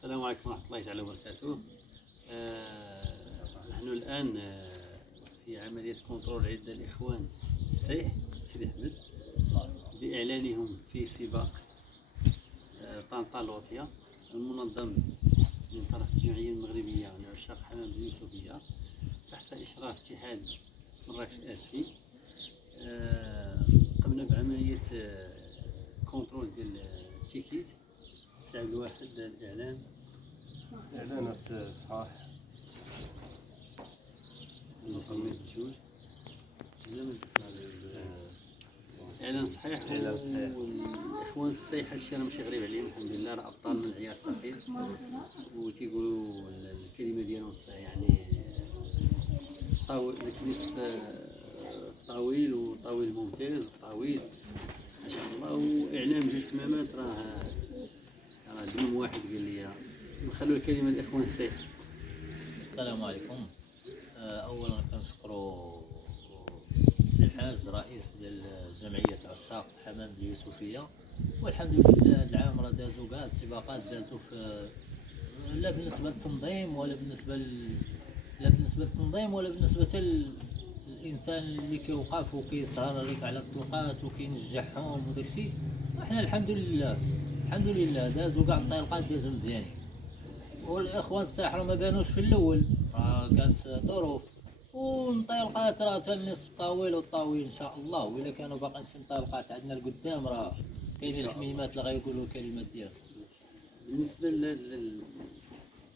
السلام عليكم ورحمة الله تعالى وبركاته. نحن الآن في عملية كنترول عدة الإخوان السيح سيدي أحمد بإعلانهم في سباق طنطا لوطيا المنظم من طرف الجمعية المغربية لعشاق حمام اليوسفية تحت إشراف اتحاد مراكش الآسفي. قمنا بعملية كنترول ديال التيكيت الساعة الواحد الإعلان إعلانات صحاح المقامات بجوج إعلان صحيح. والإخوان السايحة هادشي راه ماشي غريب عليهم، الحمد لله راه أبطال من العيار الثقيل وتيقولوا الكلمة ديالهم يعني طاويل الكنيس طويل وطويل ممتاز وطويل ما شاء الله. وإعلان بجوج حمامات راه دمم واحد قال لي نخلوا الكلمة للإخوان السايحة. السلام عليكم. اولا كنشكروا السي الحاج رئيس ديال جمعيه عشاق حمام اليوسفيه، والحمد لله العام راه دازوا كاع السباقات دازوا في لا بالنسبه للتنظيم ولا بالنسبه للتنظيم ولا بالنسبه للانسان اللي كيوقف وكيسهر عليك على الطلقات وكينجحهم وداكشي. وحنا الحمد لله دازوا كاع الطلقات دازوا مزيانين. والاخوان الساحره ما بانوش في الاول، كانت ظروف والانطلاقات راه حتى النصف طويل والطويل ان شاء الله. والا كانوا باقيين شي انطلاقات عندنا لقدام راه كاينين الحميمات اللي غيقولوا الكلمات ديالهم. بالنسبة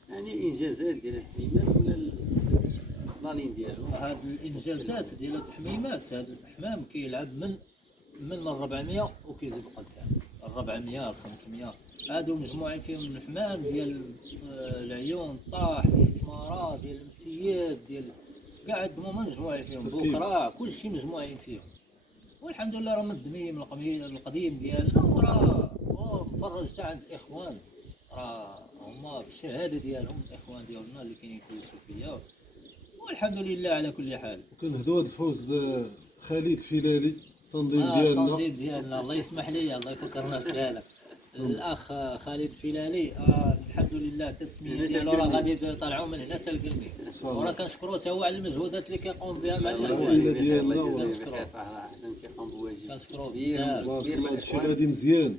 يعني الإنجازات ديال الحميمات ولا البلانين ديالهم؟ هاد الانجازات ديال الحميمات، هاد الحمام كيلعب من 400 وكيزيد قدام 400 ل 500. هادو مجموعين فيهم الحمام ديال العيون طاح ديال السمارات ديال المسيات ديال كاع عندهم مجموعين فيهم بكره كلشي مجموعين فيهم. والحمد لله راه مدميم القديم ديالنا وراه مفرج حتى عند الاخوان، راه هما بالشهاده ديالهم الاخوان ديالنا اللي كاينين في اليوسفيه. والحمد لله على كل حال. وكنهدوا هذا الفوز خالد الفيلالي التنظيم ديالنا. التنظيم ديالنا الله يسمح لي الله يفكرنا في هذا الاخ خالد الفيلالي. الحمد لله التسميه ديالو راه غادي يطلعوا من هنا حتى القلبي، وراه كنشكروه حتى هو على المجهودات اللي كيقوم بها مع العائله ديالنا. كنشكروه صراحه احسن تيقوم بواجب كنشكروه كبير من الشيء غادي مزيان.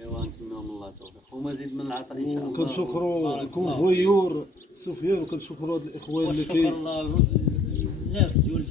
ايوا نتمنوا الله التوفيق ومزيد من العطاء ان شاء الله. وكنشكروا الكونفويور سفيان وكنشكروا هاد الاخوان اللي والشكر للناس ديال